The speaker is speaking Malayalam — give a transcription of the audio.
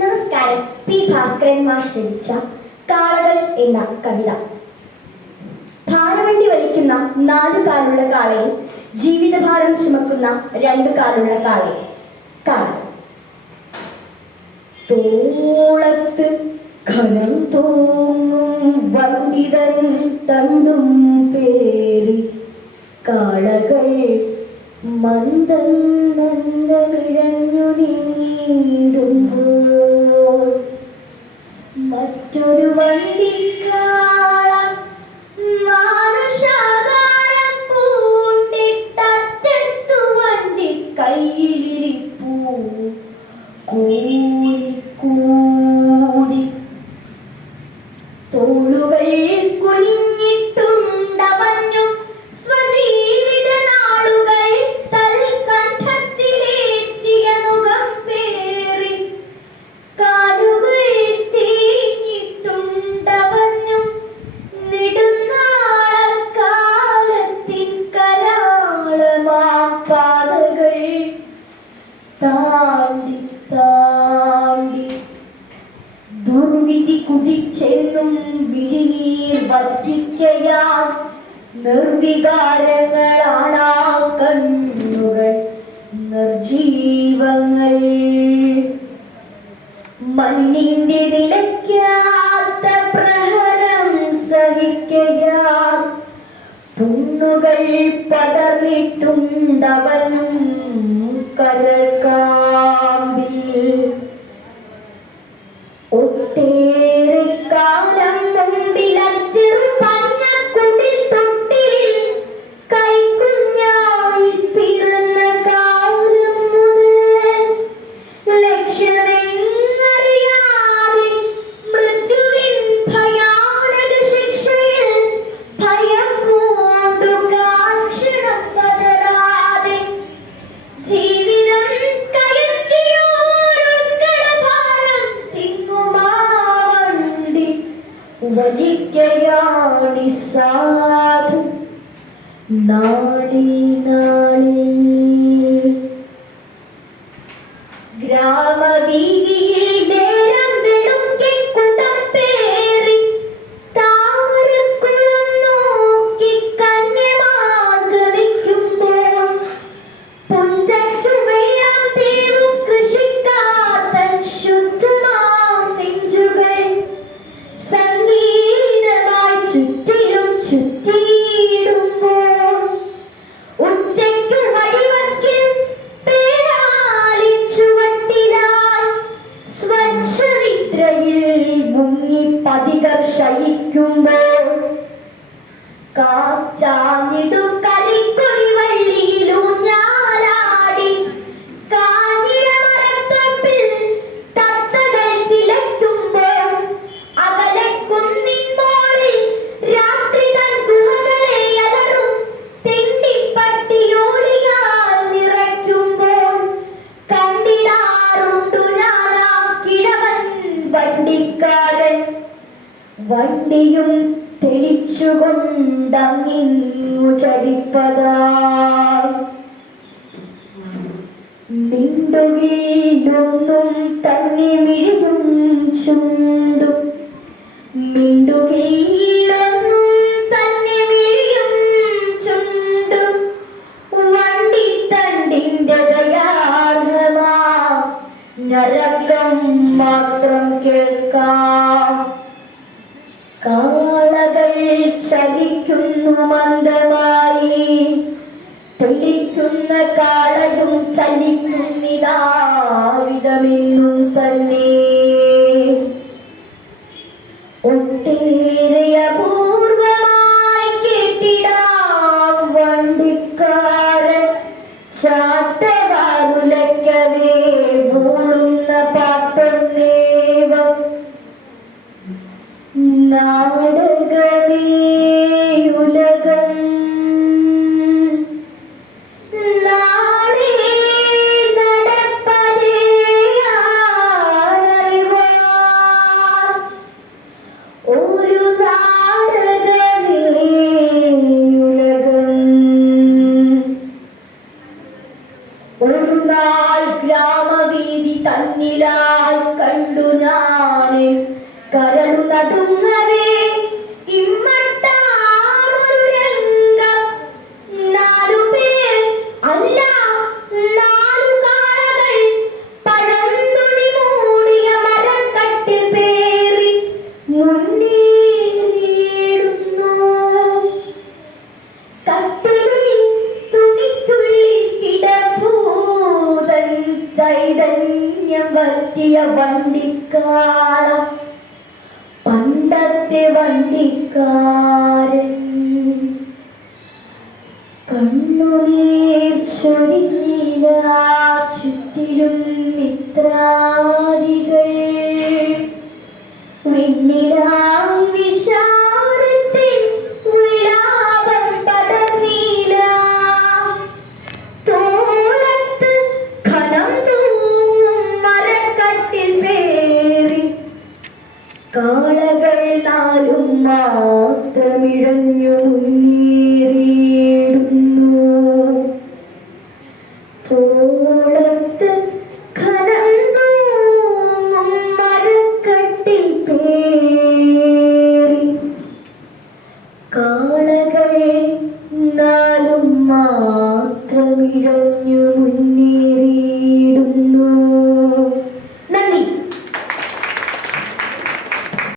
നമസ്കാരം. പി ഭാസ്കരൻ മാഷ് രചിച്ച കാളകൾ എന്ന കവിത. ഭാരവണ്ടി വലിക്കുന്ന 4 കാലുള്ള കാളയെ, ജീവിതഭാരം ചുമക്കുന്ന 2 കാലുള്ള കാളയെ. കാളകൾ തോളത്ത് ഘനം തോങ്ങും വണ്ടിതൻ തണ്ടും പേറി കാളകൾ മന്ദം മന്ദമിഴഞ്ഞു നീങ്ങിടുമ്പോൾ മറ്റൊരു വണ്ടിക്കാള മാനുഷാകാരം പൂണ്ടിട്ടറ്റത്തു വണ്ടി കയ്യിലിരിപ്പൂ കൂടി കൂടി തോളുകൾ കുനിഞ്ഞിട്ടുണ്ടവഞ്ഞു സ്വജീവിത നാളുകൾ തൽകണ്ഠത്തിലേറ്റിയ നുകം പേറി കാലുകൾ തേഞ്ഞിട്ടുണ്ടവഞ്ഞു നെടുനാളക്കാലത്തിൻ കരാളമാ പാതകൾ താണ്ടി താണ്ടി ദുർവിധി കുതിച്ചെന്നും വിഴിനീർ വറ്റിക്കയാൽ നിർവികാരങ്ങളാണാ കണ്ണുകൾ നിർജീവങ്ങൾ മണ്ണിന്റെ നിലയ്ക്കാത്ത പ്രഹരം സഹിക്കയാൽ പുണ്ണുകൾ പടർന്നിട്ടുണ്ടവനും കരൾക്കാമ്പിൽ ഒട്ടേറെ കാലം മുമ്പിലച്ചെറു പഞ്ഞക്കുടിൽ തൊട്ടിൽ കൈക്കുഞ്ഞായി പിറന്ന കാലം മുതൽ ലക്ഷ്യമെന്നറിയാതെ മൃത്യുവിൻ ഭയാനക ശിക്ഷയിൽ ഭയം പൂണ്ടു കാക്ഷണം പതരാതെ ജീവിതം വലിക്കയാണി സാധു നാളി നാളി ഗ്രാമവീതിയിൽ നേരം വെളുക്കി കുടം പേറി താമരക്കുളം നോക്കി കന്യമാർ ഗമിക്കുമ്പോൾ പുഞ്ചയ്ക്കു വെള്ളം തേവും കൃഷിക്കാർ തൻ ശുദ്ധമാം നെഞ്ചുകൾ സംഗീതമായി ചുറ്റിലും ചുറ്റിയിടുമ്പോൾ ഉച്ചയ്ക്കു വഴിവക്കിൽ പേരാലി ചുവട്ടിലായി സ്വച്ഛനിദ്രയിൽ മുങ്ങി പതികർ ശയിക്കുമ്പോൾ കാച്ചാഞ്ഞിടും കരിക്കൊടി വള്ളിയിലൂഞ്ഞാലാടി കാഞ്ഞിരമരത്തൊപ്പിൽ തത്തകൾ ചിലയ്ക്കുമ്പോൾ അകലെ കുന്നിൻ മോളിൽ രാത്രി തൻ ഗുഹകളെ അലറും തെണ്ടിപ്പട്ടിയോളിയാൽ നിറയ്ക്കുമ്പോൾ കണ്ടിടാറുണ്ടു ഞാനാ കിഴവൻ വണ്ടിക്കാരൻ വണ്ടിയും തെളിച്ചുകൊണ്ടങ്ങിങ്ങു ചടിപ്പതായി മിണ്ടുകിലൊന്നും തന്നെ മിഴിയും ചുണ്ടും മിണ്ടുകിലൊന്നും തന്നെ മിഴിയും ചുണ്ടും വണ്ടിത്തണ്ടിന്റെ ദയാർഹമാ ഞരക്കം മാത്രം കേൾക്കാം കാളകൾ ചലിക്കുന്നു മന്ദമായി തെളിക്കുന്ന കാളയും ചലിക്കുന്നിതാവിധമെന്നും തന്നെ ഒട്ടേറെ അപൂർവമായി കേട്ടിടാം വണ്ടിക്കാരൻ ചാട്ടവാറുലയ്ക്കവേ മൂളുന്ന പാട്ടൊന്നേവം നാടകമേ ഉലകം നാളെ നടപ്പതേ അറിവാൻ ഒരു നാടകമേ ഉലകം. ഒരു നാൾ ഗ്രാമവീതി തന്നിലായി കണ്ടു ചൈതന്യം വറ്റിയ വണ്ടിക്കാള, പണ്ടത്തെ വണ്ടിക്കാരൻ കണ്ണുനീർ ചൊരിഞ്ഞില്ല ചുറ്റിലും മിത്രാദികൾ. വിണ്ണിലായി വിഷാദത്തിൻ വിലാപം പടർന്നില്ല. തോളത്ത് ഘനം തൂങ്ങും മരക്കട്ടിൽ പേറി കാളകൾ നാലും മാത്രമിഴഞ്ഞു